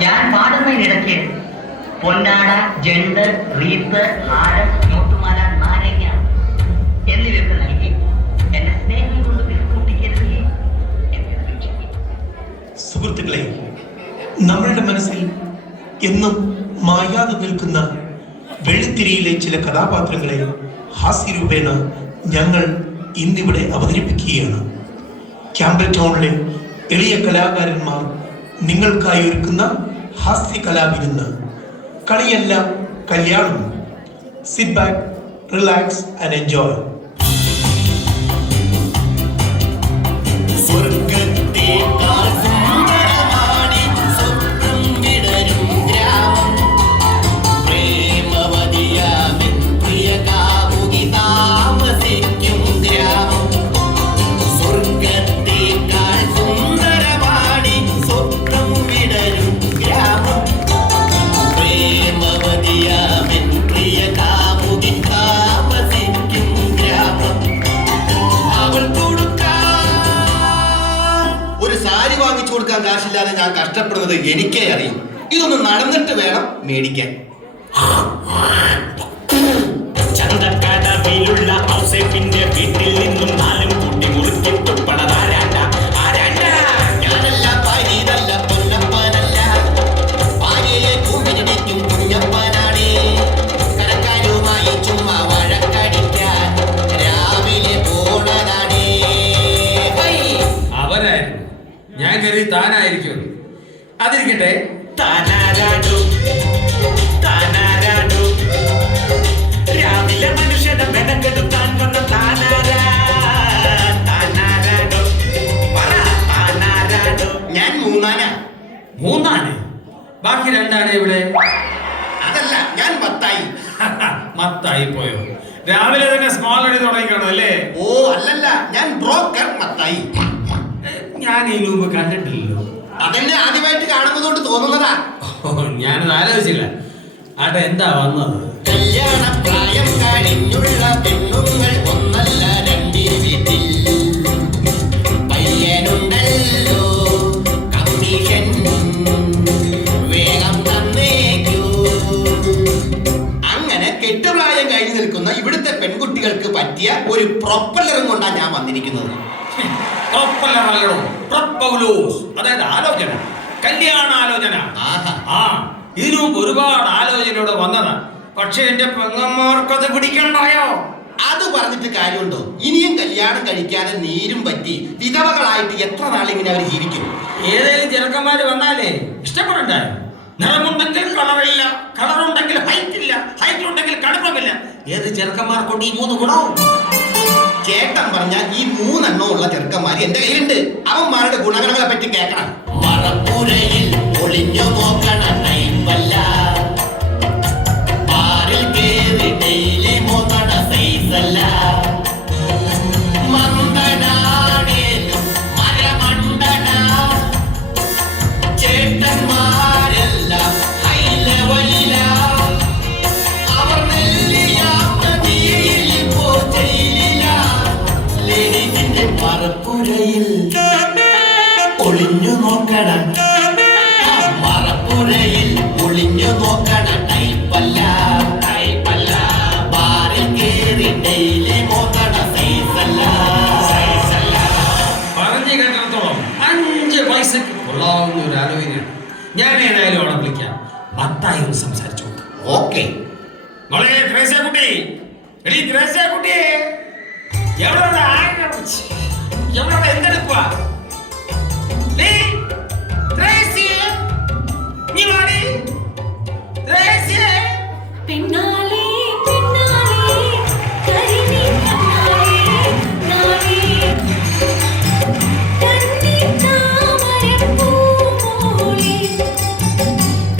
ഞാൻ പാടുന്നതിനിടയ്ക്ക് പൊന്നാട, ജണ്ട്, റീത്ത്, ഹാരം, നോട്ടുമാല, നാരങ്ങ എന്നിവയൊക്കെ നൽകി എന്നെ സ്നേഹം കൊണ്ട് വിൽക്കൂട്ടിക്കരുതേ. സുഹൃത്തുക്കളെ, നമ്മളുടെ മനസ്സിൽ എന്നും മായാതെ നിൽക്കുന്ന വെള്ളിത്തിരിയിലെ ചില കഥാപാത്രങ്ങളെ ഹാസ്യരൂപേണ ഞങ്ങൾ ഇന്നിവിടെ അവതരിപ്പിക്കുകയാണ്. ക്യാമ്പൽ ടൗണിലെ എളിയ കലാകാരന്മാർ നിങ്ങൾക്കായി ഒരുക്കുന്ന ഹാസ്യ കലാവിരുന്ന്. കളിയല്ല, കല്യാണം. Sit back, relax and enjoy. കാശില്ലാതെ ഞാൻ കഷ്ടപ്പെടുന്നത് എനിക്കേ അറിയും. ഇതൊന്ന് നടന്നിട്ട് വേണം മേടിക്കാൻ. ചന്തക്കടവിലുള്ള ഔസേപ്പിന്റെ വീട്ടിൽ നിന്നും നാലും കൂട്ടി മുറുക്കിട്ടു പണതാരാണ്ട. ഞാനല്ല ഭാര്യതല്ല, പൊന്നപ്പനല്ല, ഭാര്യയെ കൂട്ടിനിടിക്കും കുഞ്ഞപ്പനാണ്. കടക്കാരുമായി ചുമ്മാ വഴക്കടിക്കാൻ രാവിലെ പോണതാണ്. അവരായിരുന്നു, ഞാൻ കരുതി താനായിരിക്കും. അതിരിക്കട്ടെ, രാവിലെ മനുഷ്യനെ മെനക്കെടുക്കാൻ വന്ന ഞാൻ മൂന്നാനാ. മൂന്നാണ്, ബാക്കി രണ്ടാണ് ഇവിടെ. അതല്ല, ഞാൻ മത്തായി. മത്തായി പോയോ? രാവിലെ തന്നെ സ്മോൾ അടി തുടങ്ങിക്കാണോ അല്ലേ? ഓ അല്ലല്ല, ഞാൻ ബ്രോക്കർ മത്തായി. ഞാൻ ഈ മുമ്പ് കണ്ടിട്ടില്ലല്ലോ. അതെന്നെ ആദ്യമായിട്ട് കാണുന്നതുകൊണ്ട് തോന്നുന്നതാ. ഞാനത് ആലോചിച്ചില്ല. ആട്ടെ, എന്താ വന്നത്? കല്യാണ പ്രായം കഴിഞ്ഞുള്ള പെണ്ണുങ്ങൾ ഒന്നല്ല രണ്ടിന് വീട്ടിൽ പയ്യനുണ്ടല്ലോ കമ്മീഷൻ വേഗം തന്നേക്കൂ. അങ്ങനെ കെട്ടുപ്രായം കഴിഞ്ഞു നിൽക്കുന്ന ഇവിടുത്തെ പെൺകുട്ടികൾക്ക് പറ്റിയ ഒരു പ്രൊപ്പല്ലറും കൊണ്ടാണ് ഞാൻ വന്നിരിക്കുന്നത്. അതായത് ആലോചന, കല്യാണാലോചന. ഇതിനും ഒരുപാട് ആലോചനയോടെ വന്നതാ. പക്ഷെ എന്റെ പെങ്ങന്മാർക്കത് പിടിക്കണ്ടായോ? അത് പറഞ്ഞിട്ട് കാര്യമുണ്ടോ? ഇനിയും കല്യാണം കഴിക്കാതെ നീരും പറ്റി വിധവകളായിട്ട് എത്ര നാളിങ്ങനെ അവർ ജീവിക്കും? ഏതെങ്കിലും ചെറുക്കന്മാര് വന്നാലേ ഇഷ്ടപ്പെടണ്ടായോ? നിറമുണ്ടെങ്കിൽ കളറില്ല, കളറുണ്ടെങ്കിൽ ഹൈറ്റ് ഇല്ല, ഹൈറ്റ് ഉണ്ടെങ്കിൽ കടുപ്പമില്ല. ഏത് ചെറുക്കന്മാർക്കൊണ്ട് ഈ 3 ഗുണവും? ചേട്ടൻ പറഞ്ഞ ഈ 3 ഉള്ള ചെറുക്കന്മാർ എന്റെ കയ്യിലുണ്ട്. അവന്മാരുടെ ഗുണങ്ങളെ പറ്റി കേൾക്കണം. മറപ്പുരയിൽ ഒളിഞ്ഞു നോക്കണ ടൈപ്പല്ല, ബാറിൽ കേറി ഡെയിലി മോതണ സൈസല്ല. മന്ദനാണേലും മരമണ്ടന, ചേട്ടന്മാരെല്ലാം ഹൈ ലെവലില. അവർ നെല്ലിയാത്ത തീയിൽ പോ ജയിലില. ലേഡീസിന്റെ മറപ്പുരയിൽ ഒളിഞ്ഞു നോക്കണ, മറപ്പുരയിൽ ഒളിഞ്ഞു നോക്കണ ടൈപ്പല്ല, ടൈപ്പല്ല. ബാറിൽ കേറി ഡെയിലി മോതണ സൈസല്ല, സൈസല്ല. പറഞ്ഞു കേട്ടിടത്തോളം 5 പൈസക്ക് കൊള്ളാവുന്ന ഒരു ആലോചനയാണ്. ഞാൻ ഏതായാലും അവിടെ വിളിക്കാം. മത്തായി ഒന്ന് സംസാരിച്ചു. ഓക്കെ. മോളെ ത്രേസ്യാക്കുട്ടി, എടീ ത്രേസ്യാക്കുട്ടിയെ, എവിടെ എന്തെടുക്കുവാ? പിന്നാലെ പിന്നാലെ കരിമീ കണ്ണാലെ നാളെ കണ്ണി താമരപ്പൂമോളെ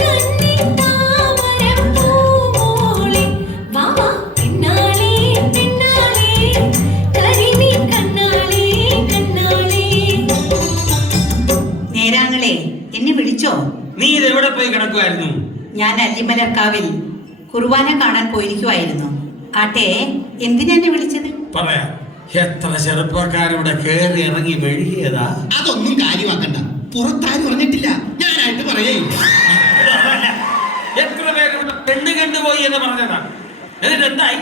കണ്ണി താമരപ്പൂമോളെ വാവാ പിന്നാലെ പിന്നാലെ കരിമീ കണ്ണാലെ കണ്ണാലെ. നേരാങ്ങളെ, എന്നെ വിളിച്ചോ? നീ ഇതെവിടെ പോയി കിടക്കുമായിരുന്നു? ഞാൻ അല്ലിമലർക്കാവിൽ കുർബാന കാണാൻ പോയിരിക്കുമായിരുന്നു. ആട്ടെ, എന്തിനാ എന്നെ വിളിച്ചത്? പറയാം. എത്ര ചെറുപ്പക്കാരിവിടെ കേറി ഇറങ്ങി മെഴുകിയതാ. അതൊന്നും കാര്യമാക്കണ്ട. പുറത്താരും പറഞ്ഞിട്ടില്ല, ഞാനായിട്ട് പറയേ. പോയി എന്ന് പറഞ്ഞതാണ്. എന്നിട്ട് എന്തായി?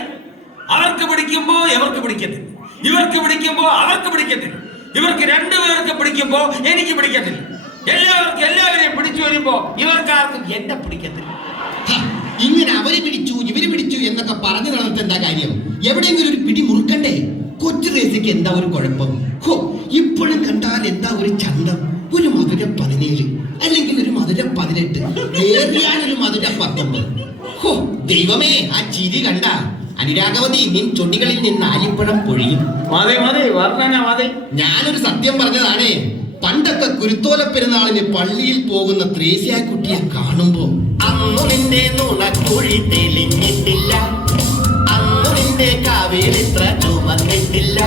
അവർക്ക് പിടിക്കുമ്പോ ഇവർക്ക് പിടിക്കത്തില്ല, ഇവർക്ക് പിടിക്കുമ്പോ അവർക്ക് പിടിക്കത്തില്ല, ഇവർക്ക് രണ്ടുപേർക്ക് പിടിക്കുമ്പോ എനിക്ക് പിടിക്കത്തില്ല, എല്ലാവരെയും പിടിച്ചു വരുമ്പോ ഇവർക്കാർക്കും എന്നെ പിടിക്കത്തില്ല. ഇങ്ങനെ അവര് പിടിച്ചു ഇവര് പിടിച്ചു എന്നൊക്കെ പറഞ്ഞു നടന്നിട്ട് എന്താ കാര്യം? എവിടെയെങ്കിലും ഒരു പിടി മുറുക്കണ്ടേ? കൊച്ചു റേസിക്ക് എന്താ ഒരു കുഴപ്പം? ഹോ, ഇപ്പോഴും കണ്ടാൽ എന്താ ഒരു ചന്തം? ഒരു മധുര 17 അല്ലെങ്കിൽ ഒരു മധുര 18, ഏറിയാനൊരു മധുര 19. ഹോ ദൈവമേ, ആ ചിരി കണ്ട അനുരാഗവതി നിൻ ചൊടികളിൽ നിന്ന് ആലിപ്പഴം പൊഴിയും. മതി മതി വർണ്ണന മതി. ഞാനൊരു സത്യം പറഞ്ഞതാണേ. പണ്ടൊക്കെ കുരുത്തോല പെരുന്നാളിന് പള്ളിയിൽ പോകുന്ന ത്രേസ്യാ കുട്ടിയെ കാണുമ്പോ അന്നു നിന്റെ നുണക്കുഴി തെളിഞ്ഞിട്ടില്ല, അന്നു നിന്റെ കാവിലിത്ര ചുമന്നിട്ടില്ല,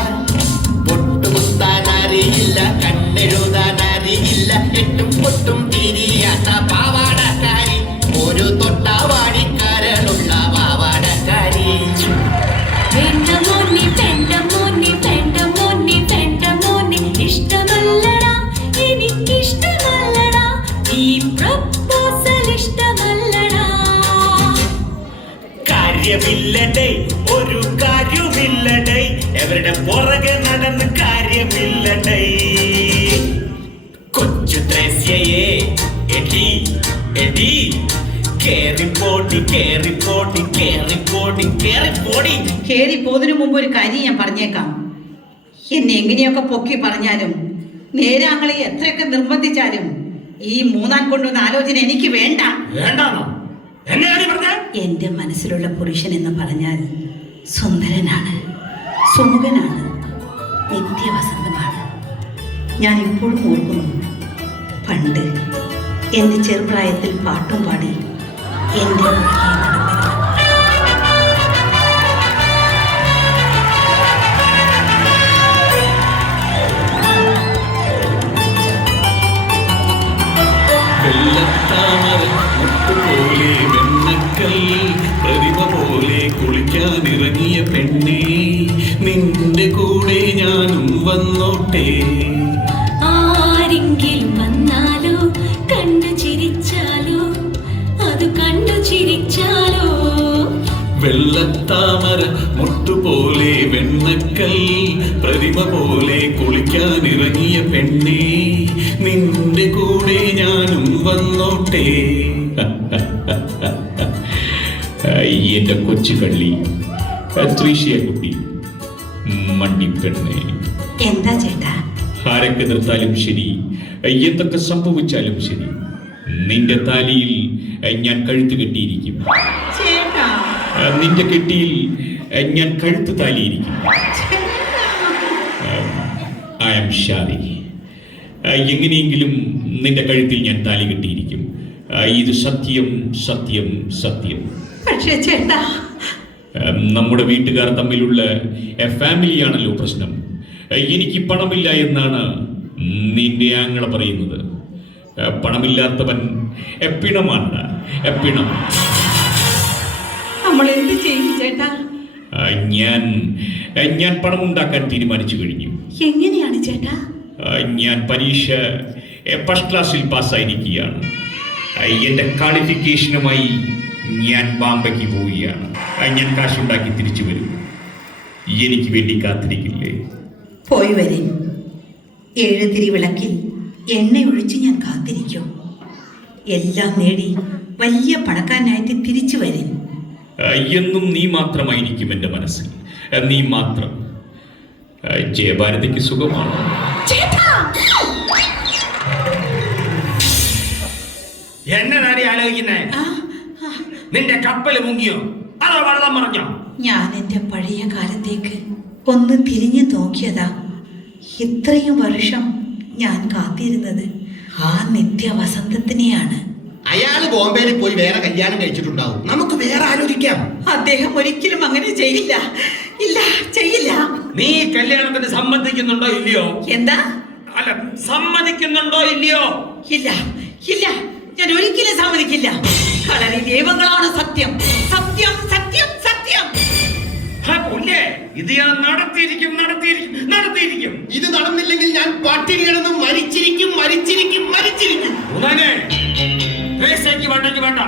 പൊട്ടുകുത്താൻ അറിയില്ല, കണ്ണെഴുതാൻ അറിയില്ല, എട്ടും പൊട്ടും തിരിയാത്ത പാവാടക്കാരി, ഒരു തൊട്ടാവാടിക്കാരനുള്ള പാവാടക്കാരി. വേണ്ട മോനെ വേണ്ട മോനെ വേണ്ട മോനെ വേണ്ട മോനെ, ഇഷ്ടമല്ലടാ എനിക്കിഷ്ടമല്ലടാ, ഈ പ്രപ്പോസൽ ഇഷ്ടമല്ലടാ. കാര്യമില്ലടേ, ഒരു കാര്യമില്ലടേ, എവരുടെ പുറകെ നടന്ന് കാര്യമില്ലടേ. കൊച്ചു ത്രേസ്യയെ എടി എടി, കേറിപ്പോടി കേറിപ്പോടി കേറിപ്പോടി കേറിപ്പോടി. കേറി പോകുന്നതിന് മുമ്പ് ഒരു കാര്യം ഞാൻ പറഞ്ഞേക്കാം. എന്നെ എങ്ങനെയൊക്കെ പൊക്കി പറഞ്ഞാലും നേരാങ്ങളെ എത്രയൊക്കെ നിർബന്ധിച്ചാലും ഈ മൂന്നാൻ കൊണ്ടുവന്ന ആലോചന എനിക്ക് വേണ്ട. വേണ്ടാണോ? എന്നെയാണ് പറഞ്ഞ? എന്റെ മനസ്സിലുള്ള പുരുഷൻ എന്ന് പറഞ്ഞാൽ സുന്ദരനാണ്, സുമുഖനാണ്, നിത്യവസന്തമാണ്. ഞാൻ ഇപ്പോഴും ഓർക്കുന്നു, പണ്ട് എന്റെ ചെറുപ്രായത്തിൽ പാട്ടും പാടി എന്റെ പുറകെ നടന്നിരുന്നു. വെള്ളത്താമര മുട്ടുപോലെ വെണ്ണക്കൽ പ്രതിമ പോലെ കുളിക്കാനിറങ്ങിയ പെണ്ണേ, നിന്റെ കൂടെ ഞാനും വന്നോട്ടെ. ആരെങ്കിലും വന്നാലോ കണ്ടു ചിരിച്ചാലോ, അത് കണ്ടു ചിരിച്ചാലോ. വെള്ളത്താമര മുട്ടുപോലെ വെണ്ണക്കൽ പ്രതിമ പോലെ കുളിക്കാനിറങ്ങിയ പെണ്ണേ, നിന്റെ കൂടെ ഞാനും വന്നോട്ടെ. എന്റെ കൊച്ചു കള്ളി ത്രീശിയ കുട്ടി, മണ്ടിപ്പെണ്ണേ. എന്താ ചേട്ടാ? ആരൊക്കെ നിർത്താലും ശരി, എന്തൊക്കെ സംഭവിച്ചാലും ശരി, നിന്റെ താലിയിൽ ഞാൻ കഴുത്ത് കെട്ടിയിരിക്കും. ചേട്ടാ, നിന്റെ കെട്ടിയിൽ ഞാൻ കഴുത്ത് താലിയിരിക്കും. I am Shari. എങ്ങനെയെങ്കിലും നിന്റെ കഴുത്തിൽ ഞാൻ താലി കെട്ടിയിരിക്കും. ഇത് സത്യം സത്യം സത്യം. പക്ഷേ ചേട്ടാ, നമ്മുടെ വീട്ടുകാർ തമ്മിലുള്ള ഫാമിലിയാണല്ലോ പ്രശ്നം. എനിക്ക് പണമില്ല എന്നാണ് നിന്റെ ആങ്ങള പറയുന്നത്. പണമില്ലാത്തവൻ പിണമാണ്, പിണം. നമ്മൾ എന്ത് ചെയ്യും ചേട്ടാ? ഞാൻ പണം ഉണ്ടാക്കാൻ തീരുമാനിച്ചു കഴിഞ്ഞു. എങ്ങനെയാണ് ചേട്ടാ? ഞാൻ പരീക്ഷ ഫസ്റ്റ് ക്ലാസ്സിൽ പാസ്സായിരിക്കുകയാണ്. എൻ്റെ ക്വാളിഫിക്കേഷനുമായി ഞാൻ ബാംബയ്ക്ക് പോവുകയാണ്. ഞാൻ കാശുണ്ടാക്കി തിരിച്ചു വരും. എനിക്ക് വേണ്ടി കാത്തിരിക്കില്ലേ? പോയി വരും. 7 തിരി വിളക്കിൽ എണ്ണ ഒഴിച്ച് ഞാൻ കാത്തിരിക്കും. എല്ലാം നേടി വലിയ പണക്കാരനായിട്ട് തിരിച്ചു വരും. എന്നും നീ മാത്രമായിരിക്കും എൻ്റെ മനസ്സിൽ, നീ മാത്രം. ജയഭാരതിക്ക് സുഖമാണോ? എന്നതാണ് ആലോചിക്കുന്നേ? നിന്റെ കപ്പൽ മുങ്ങിയോ അതോ വെള്ളം മറിഞ്ഞോ? ഞാൻ എൻ്റെ പഴയ കാലത്തേക്ക് ഒന്ന് തിരിഞ്ഞു നോക്കിയതാ. ഇത്രയും വർഷം ഞാൻ കാത്തിരുന്നത് ആ നിത്യവസന്തത്തിനെയാണ്. അയാള് ബോംബെയിൽ പോയി വേറെ കല്യാണം കഴിച്ചിട്ടുണ്ടാവും. നമുക്ക് വേറെ ആലോചിക്കാം. അദ്ദേഹം ഒരിക്കലും അങ്ങനെ ചെയ്യില്ല. ഇല്ല, ചെയ്യില്ല. നീ കല്യാണത്തിന് സമ്മതിക്കുന്നുണ്ടോ ഇല്ലയോ? എന്താ? അല്ല, സമ്മതിക്കുന്നുണ്ടോ ഇല്ലയോ? ഇല്ല, ഇല്ല, ഞാൻ ഒരിക്കലും സമ്മതിക്കില്ല. കളരി ദൈവങ്ങളാണ് സത്യം, സത്യം, സത്യം, സത്യം. ഇത് ഞാൻ നടത്തിയിരിക്കും, നടത്തിയിരിക്കും, നടത്തിയിരിക്കും. ഇത് നടന്നില്ലെങ്കിൽ ഞാൻ പട്ടിണി കിടന്ന് മരിച്ചിരിക്കും, മരിച്ചിരിക്കും, മരിച്ചിരിക്കും. വേണ്ടെങ്കിൽ വേണ്ട,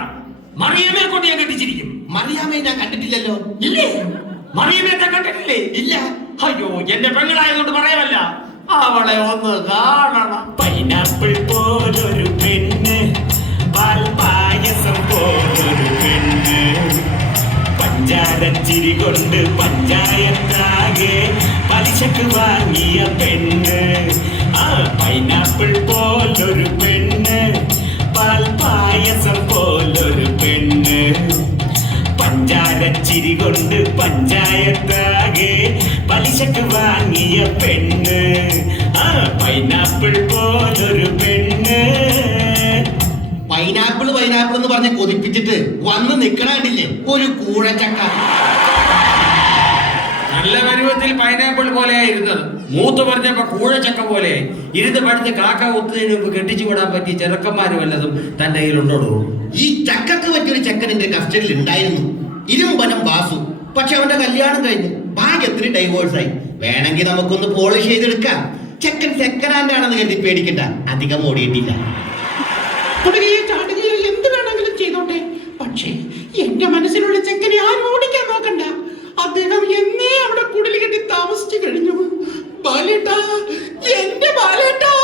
മറിയമേ കൊണ്ട് ഞാൻ കെട്ടിച്ചിരിക്കും. മറിയാമ്മയെ ഞാൻ കണ്ടിട്ടില്ലല്ലോ. ഇല്ലേ? മറിയമ്മയെ കണ്ടിട്ടില്ലേ? ഇല്ല. അയ്യോ, എന്റെ പെങ്ങളായതുകൊണ്ട് പറയാമല്ല, അവളെ ഒന്ന് കാണണം. പൈനാപ്പിൾ പോലൊരു പെണ്ണ്, പാൽപായസം പോലൊരു പെണ്ണ്, പഞ്ചാരച്ചിരി കൊണ്ട് പഞ്ചായത്താകെ പലിശക്ക് വാങ്ങിയ പെണ്ണ്. ആ പൈനാപ്പിൾ പോലൊരു പെണ്ണ്, പാൽപായസം പോലൊരു പെണ്ണ്, പഞ്ചാരച്ചിരി കൊണ്ട് പഞ്ചായത്താകെ പലിശക്ക് വാങ്ങിയ പെണ്ണ്. ആ പൈനാപ്പിൾ പോലൊരു പെണ്ണ്. പൈനാപ്പിൾ പൈനാപ്പിൾ എന്ന് പറഞ്ഞ് കൊതിപ്പിച്ചിട്ട് വന്ന് നിക്കണണ്ടില്ലേ ഒരു കൂഴച്ചക്ക. നല്ല പരുവത്തിൽ പൈനാപ്പിൾ പോലെയായിരുന്നത്, മൂത്ത് പറഞ്ഞപ്പോ കൂഴച്ചക്ക പോലെ. ഇരുന്ന് പഠിച്ച് കാക്ക ഒത്തുന്നതിന് മുമ്പ് കെട്ടിച്ചു വിടാൻ പറ്റിയ ചെറുക്കന്മാര് വല്ലതും തന്റെ കയ്യിലുണ്ടോ? ഈ ചക്കക്ക് പറ്റിയൊരു ചെക്കൻ എന്റെ കസ്റ്റഡിയിൽ ഉണ്ടായിരുന്നു, ഇരുമ്പനം വാസു. പക്ഷെ അവന്റെ കല്യാണം കഴിഞ്ഞു, ഭാഗ്യത്തിന് ഡൈവോഴ്സായി. വേണമെങ്കിൽ നമുക്കൊന്ന് പോളിഷ് ചെയ്തെടുക്കാം. ചെക്കൻ സെക്കൻഡ് ഹാൻഡ് ആണെന്ന് കരുതി പേടിക്കണ്ട, അധികം ഓടിയിട്ടില്ല. എന്ത് വേണമെങ്കിലും ചെയ്തോട്ടെ, പക്ഷേ എന്റെ മനസ്സിലുള്ള ചെക്കനെ ആരും ഓടിക്കാൻ നോക്കണ്ട. അദ്ദേഹം എന്നേ അവിടെ കുടിൽ കെട്ടി താമസിച്ചു കഴിഞ്ഞു. ബാലേട്ടാ, എന്റെ ബാലേട്ടാ.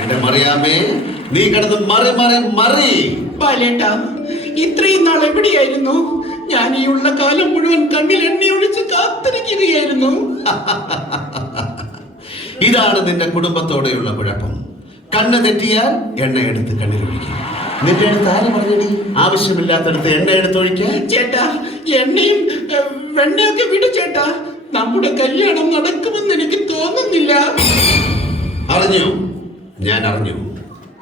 എന്റെ മറിയാമേ, നീ കിടന്ന് മറി മറി മറി. ബാലേട്ടാ, ഇത്രയും നാൾ എവിടെയായിരുന്നു? ഞാൻ ഈ ഉള്ള കാലം മുഴുവൻ കണ്ണിൽ എണ്ണ ഒഴിച്ച് കാത്തിരിക്കുകയായിരുന്നു. ഇതാണ് നിന്റെ കുടുംബത്തോടെയുള്ള കുഴപ്പം. കണ്ണ് തെറ്റിയാൽ എണ്ണ എടുത്ത് കണ്ണിലൊഴിക്കും. നിന്റെ അടുത്ത് ആര് പറഞ്ഞടി ആവശ്യമില്ലാത്തടത്ത് എണ്ണ എടുത്തൊഴിക്കാൻ? ചേട്ടാ, എണ്ണയും വെണ്ണയൊക്കെ വിടു ചേട്ടാ. നമ്മുടെ കല്യാണം നടക്കുമെന്ന് എനിക്ക് തോന്നുന്നില്ല. അറിഞ്ഞു, ഞാൻ അറിഞ്ഞു.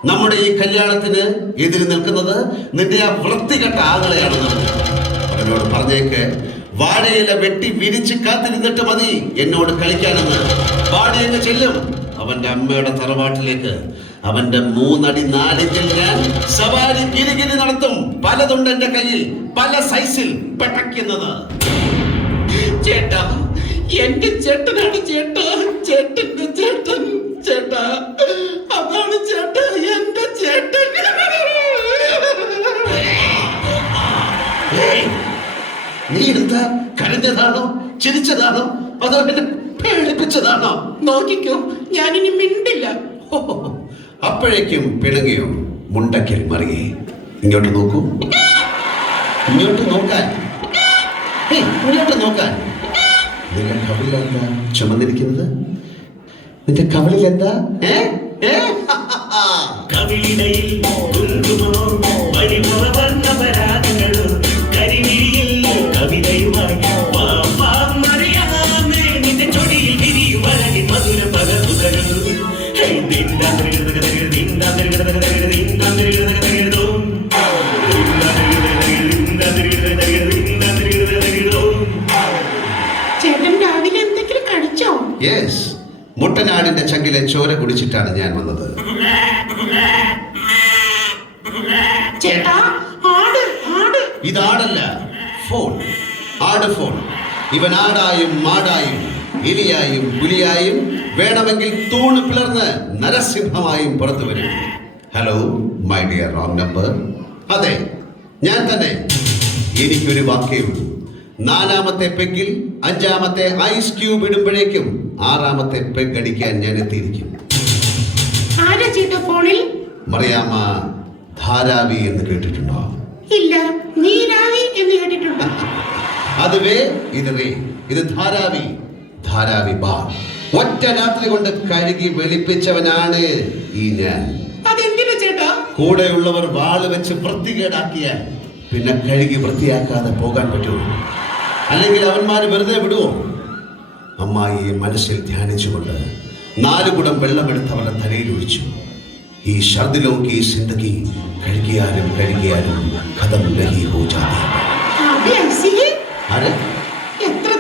നമ്മുടെ ഈ കല്യാണത്തിന് എതിര് നിൽക്കുന്നത് നിന്റെ ആ വൃത്തികെട്ട ആകളെയാണ്. അവനോട് പറഞ്ഞേക്ക്, വാഴയില വെട്ടി വിരിച്ച് കാത്തിരുന്നിട്ട് മതി എന്നോട് കളിക്കാനെന്ന്. വാഴയൊക്കെ ചെല്ലും അവന്റെ അമ്മയുടെ തറവാട്ടിലേക്ക്. അവന്റെ 3 അടി 4 ഇഞ്ചിൽ ഞാൻ സവാരി ഗിരിഗിരി നടത്തും. പലതുണ്ട് എന്റെ കയ്യിൽ, പല സൈസിൽ പെട്ടയ്ക്കുന്നത്. ചേട്ടാ, എന്റെ ചേട്ടനാണ് ചേട്ടാ, ചേട്ടന്റെ ചേട്ടൻ ചേട്ടാ. അതാണ് ചേട്ടാ എന്റെ ചേട്ടൻ. നീ എന്താ കരഞ്ഞതാണോ, ചിരിച്ചതാണോ, അതോ എന്നെ പേടിപ്പിച്ചതാണോ? നോക്കിക്കോ, ഞാനിനി മിണ്ടില്ല. അപ്പോഴേക്കും പിണങ്ങിയോ മുണ്ടക്കൽ മറിയേ? ഇങ്ങോട്ട് നോക്കൂ, ഇങ്ങോട്ട് നോക്കാൻ, ഇങ്ങോട്ട് നോക്കാൻ. നിന്റെ കവിളിലെന്താ ചുമന്നിരിക്കുന്നത്? നിന്റെ കവിളിലെന്താ? കവിളിടയിൽ കുങ്കുമവും വഴിമുറവർണ്ണപരാഗങ്ങളും കരിമിഴിയിൽ കവിതയുമായി മറിയാമേ, നിന്റെ ചൊടിയിൽ വിരിയും അഴകിൻ മധുര പകർന്നുതരൂ. ചേട്ടൻ രാവിലെ എന്തെങ്കിലും കഴിച്ചോ? യെസ്, മുട്ടനാടിന്റെ ചങ്കിലെ ചോര കുടിച്ചിട്ടാണ് ഞാൻ വന്നത്. ചേട്ടാ, ആട് ആട്. ഇതാടല്ല, ഫോൺ. ആട് ഫോൺ. ഇവൻ ആടായും മാടായും എലിയായും പുലിയായും വേണമെങ്കിൽ തൂണ് പിളർന്ന് നരസിംഹമായും പുറത്തു വരും. Hello my dear wrong number. അതെ, ഞാൻ തന്നെ. എനിക്കൊരു വാക്കേ ഉള്ളൂ. 4ാമത്തെ പെഗിൽ 5ാമത്തെ ഐസ് ക്യൂബ് ഇടുമ്പോഴേക്കും 6ാമത്തെ പെഗ് അടിക്കാൻ ഞാൻ എത്തിയിരിക്കും. ആരാ ചേട്ടാ ഫോണിൽ? മറിയാമ്മ ധാരാവി എന്ന് കേട്ടിട്ടുണ്ടോ? ഇല്ല, നീരാവി എന്ന് കേട്ടിട്ടുണ്ട്. അത് വേ, ഇത് റേ. ഇത് ധാരാവി. ധാരാവി ബാർ. ഒറ്റ രാത്രി കൊണ്ട് കഴുകി വെളുപ്പിച്ചവനാണ് ഈ ഞാൻ. അതെന്തിനാ ചേട്ടാ? കൂടെയുള്ളവർ വാള് വെച്ച് വൃത്തികേടാക്കിയാൽ പിന്നെ കഴുകി വൃത്തിയാക്കാതെ പോകാൻ പറ്റുമോ? അല്ലെങ്കിൽ അവന്മാര് വെറുതെ വിടുവോ? അമ്മായിയെ മനസ്സിൽ ധ്യാനിച്ചുകൊണ്ട് 4 കുടം വെള്ളമെടുത്ത് അവരുടെ തലയിൽ ഒഴിച്ചു. ഈ ഷർദിലോ കി സിന്ദഗി കഴുകിയാലും കഴുകിയാലും ഖതം നഹീ ഹോ ജാതി. അതെ, ഐസി. ആരെ? എത്ര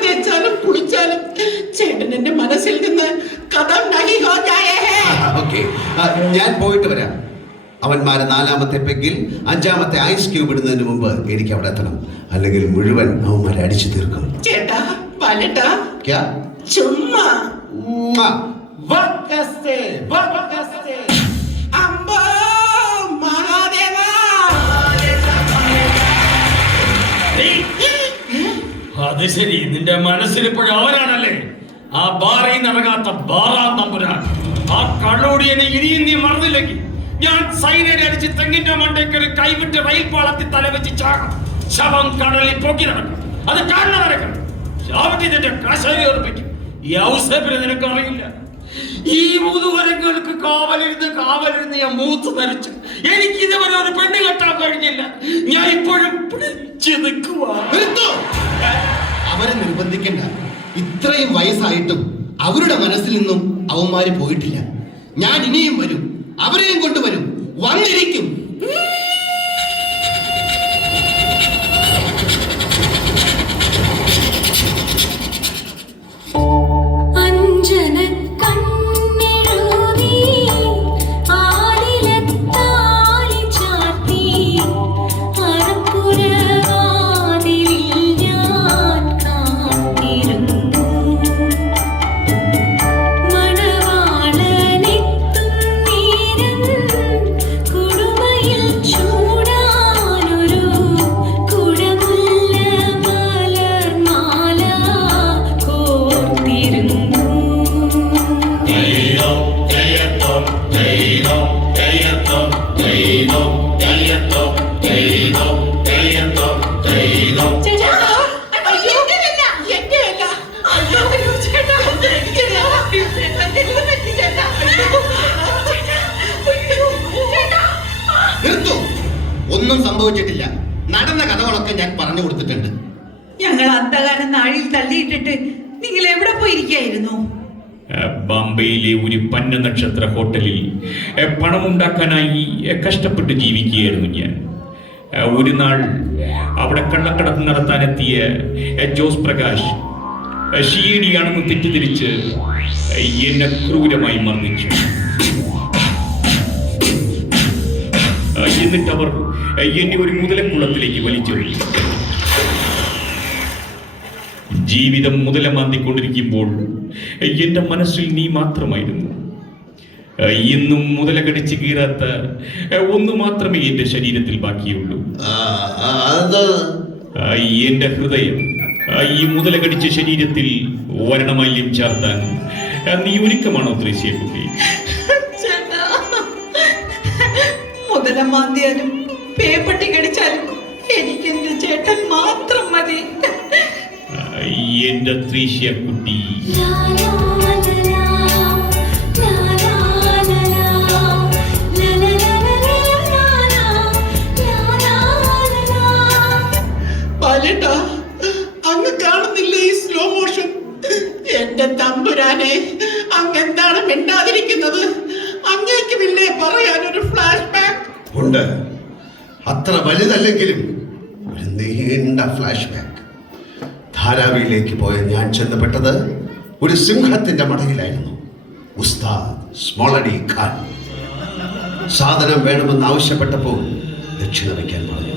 അവന്മാരെ 4ാമത്തെ പെഗ്ഗിൽ 5ാമത്തെ ഐസ് ക്യൂബ് ഇടുന്നതിന് മുമ്പ് എനിക്ക് അവിടെ എത്തണം. അല്ലെങ്കിൽ മുഴുവൻ അവന്മാരെ അടിച്ചു തീർക്കും. ചേട്ടാ ബാലേട്ടാ ക്യാ? ചുമ്മാ ഉമ്മാ. അമ്പോ മഹാദേവാ. അത് ശരി, നിന്റെ മനസ്സിൽ ഇപ്പോഴും അവരാണല്ലേ ആ ബാറിൽ നടക്കാത്ത ബാറാം തമ്പുരാൻ. ആ കള്ളോടിയനെ ഇനിയും നീ മറന്നില്ലെങ്കിൽ ഞാൻ സൈനൈഡ് അടിച്ച് തെങ്ങിന്റെ മണ്ടയ്ക്ക് കൈവിട്ട് റെയിൽ പാളത്തിൽ തലവെച്ച് ചാകും. ശവം കടലിൽ പൊക്കി നടക്കും. അത് കാണുന്ന നടക്കണം. ശാപത്തിന്റെ കശാരി ഓർപ്പിക്കും. ഈ ഔസേപ്പിനെ നിനക്ക് അറിയില്ല. ഈ മുതുവരങ്ങൾക്ക് കാവലിരുന്ന് ഞാൻ മൂത്ത് ധരിച്ചു. എനിക്ക് ഇതുവരെ ഒരു പെണ്ണ് കെട്ടാൻ കഴിഞ്ഞില്ല. ഞാൻ ഇപ്പോഴും പിടിച്ചു നിൽക്കുവാ. അവരെ നിർബന്ധിക്കണ്ട. ഇത്രയും വയസ്സായിട്ടും അവരുടെ മനസ്സിൽ നിന്നും അവന്മാര് പോയിട്ടില്ല. ഞാൻ ഇനിയും വരും, അവരെയും കൊണ്ടുവരും, വന്നിരിക്കും. ഒന്നും സംഭവിച്ചിട്ടില്ല. നടന്ന കഥകളൊക്കെ ഞാൻ പറഞ്ഞു കൊടുത്തിട്ടുണ്ട്. ഞങ്ങൾ അന്ധകാരം നാഴിയിൽ തള്ളിയിട്ടിട്ട് നിങ്ങൾ എവിടെ പോയിരിക്കായിരുന്നു? ബോംബെയിലെ ഒരു പന്ന നക്ഷത്ര ഹോട്ടലിൽ പണമുണ്ടാക്കാനായി കഷ്ടപ്പെട്ട് ജീവിക്കുകയായിരുന്നു ഞാൻ. ഒരു നാൾ അവിടെ കള്ളക്കടത്ത് നടത്താനെത്തിയ ജോസ് പ്രകാശ് ഷിയേഡിയാണെന്ന് തെറ്റിദ്ധരിച്ച് എന്നെ ക്രൂരമായി മർദ്ദിച്ചു. എന്നിട്ട് അവർ എന്നെ ഒരു മുതലക്കുളത്തിലേക്ക് വലിച്ചെറിഞ്ഞു. ജീവിതം മുതലമാന്തിക്കൊണ്ടിരിക്കുമ്പോൾ എന്റെ മനസ്സിൽ നീ മാത്രമായിരുന്നു. ഇന്നും മുതല കടിച്ച് കീറാത്ത ഒന്ന് മാത്രമേ എന്റെ ശരീരത്തിൽ ബാക്കിയുള്ളൂ. എന്റെ ഹൃദയം. ഈ മുതല കടിച്ച ശരീരത്തിൽ വർണ്ണമാല്യം ചാർത്താൻ നീ ഒരുക്കമാണോ ത്രേസ്യക്കുട്ടി? മുതലമാന്തിയാലും പേപ്പട്ടി കടിച്ചാലും എനിക്ക് എന്റെ ചേട്ടൻ മാത്രം മതി. എന്റെ ത്രേസ്യക്കുട്ടി. ബാലേട്ടാ അങ്ങ് കാണുന്നില്ലേ ഈ സ്ലോ മോഷൻ? എന്റെ തമ്പുരാനെ, അങ്ങെന്താണ് മിണ്ടാതിരിക്കുന്നത്? അങ്ങേക്കുമില്ലേ പറയാനൊരു ഫ്ലാഷ് ബാക്ക്? ഉണ്ട്. അത്ര വലുതല്ലെങ്കിലും ഒരു നീണ്ട ഫ്ലാഷ് ബാക്ക്. ധാരാവിയിലേക്ക് പോയ ഞാൻ ചെന്നപ്പെട്ടത് ഒരു സിംഹത്തിന്റെ മടയിലായിരുന്നു. ഉസ്താദ് സ്മോളടി ഖാൻ സാധനം വേണമെന്ന് ആവശ്യപ്പെട്ടപ്പോൾ ദക്ഷിണ വയ്ക്കാൻ പറഞ്ഞു.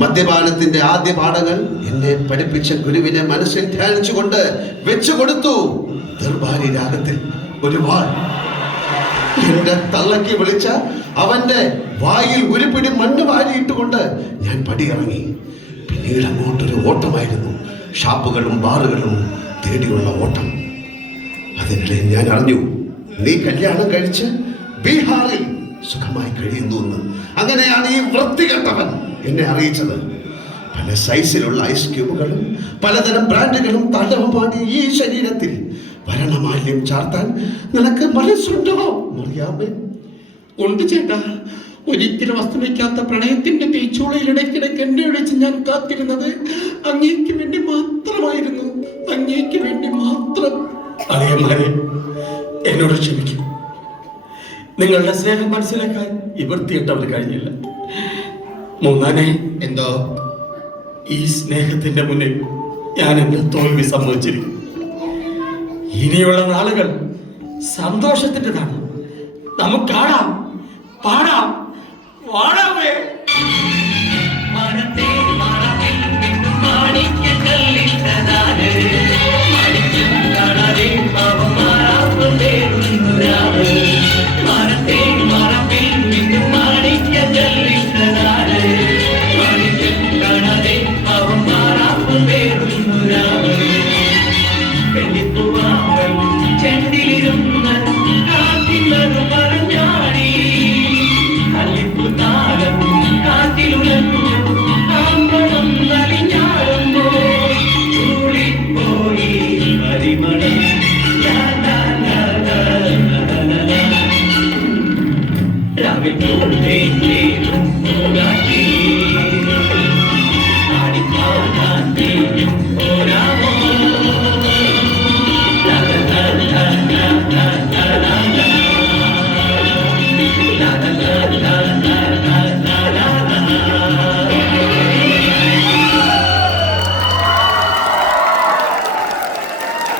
മദ്യപാനത്തിന്റെ ആദ്യ പാഠങ്ങൾ എന്നെ പഠിപ്പിച്ച ഗുരുവിനെ മനസ്സിൽ ധ്യാനിച്ചുകൊണ്ട് വെച്ചുകൊടുത്തു. ദർബാരി രാഗത്തിൽ ഒരു വാൾ. എന്റെ തള്ളക്ക് വിളിച്ച അവന്റെ വായിൽ ഒരു പിടി മണ്ണ് വാരിയിട്ടുകൊണ്ട് ഞാൻ പടിയിറങ്ങി. പിന്നീട് അങ്ങോട്ടൊരു ഓട്ടമായിരുന്നു. ഷാപ്പുകളും ബാറുകളും തേടിയുള്ള ഓട്ടം. അതിനിടെ ഞാൻ അറിഞ്ഞു, നീ കല്യാണം കഴിച്ച് ബീഹാറിൽ സുഖമായി കഴിയുന്നു എന്ന്. അങ്ങനെയാണ് ഈ വൃത്തികെട്ടവൻ എന്നെ അറിയിച്ചത്. പല സൈസിലുള്ള ഐസ് ക്യൂബുകളും പലതരം ബ്രാൻഡുകളും തലവുമാണ് ഈ ശരീരത്തിൽ. വരണമാല്യം ചാർത്താൻ നിനക്ക് മനസ്സുണ്ടോ മറിയാമേ? ഉണ്ട് ചേട്ടാ. ഒരിക്കലും അസ്തമിക്കാത്ത പ്രണയത്തിന്റെ തീച്ചൂളയിൽ ഇടയ്ക്കിടയ്ക്ക് എന്നെ വിളിച്ച് ഞാൻ കാത്തിരുന്നത് അങ്ങേക്ക് വേണ്ടി മാത്രമായിരുന്നു. അങ്ങേക്ക് വേണ്ടി മാത്രം. അറിയന്മാരെ, എന്നോട് ക്ഷമിക്കും. നിങ്ങളുടെ സ്നേഹം മനസ്സിലാക്കാൻ ഈ വൃത്തിയിട്ടവർ കഴിഞ്ഞില്ല. മൂന്നാനെ, എന്തോ ഈ സ്നേഹത്തിന്റെ മുന്നിൽ ഞാൻ എന്റെ തോൽവി സമ്മതിച്ചിരിക്കും. ഇനിയുള്ള നാളുകൾ സന്തോഷത്തിൻ്റെതാണ്. നമുക്ക് കാണാം, പാടാം, വാടാവേ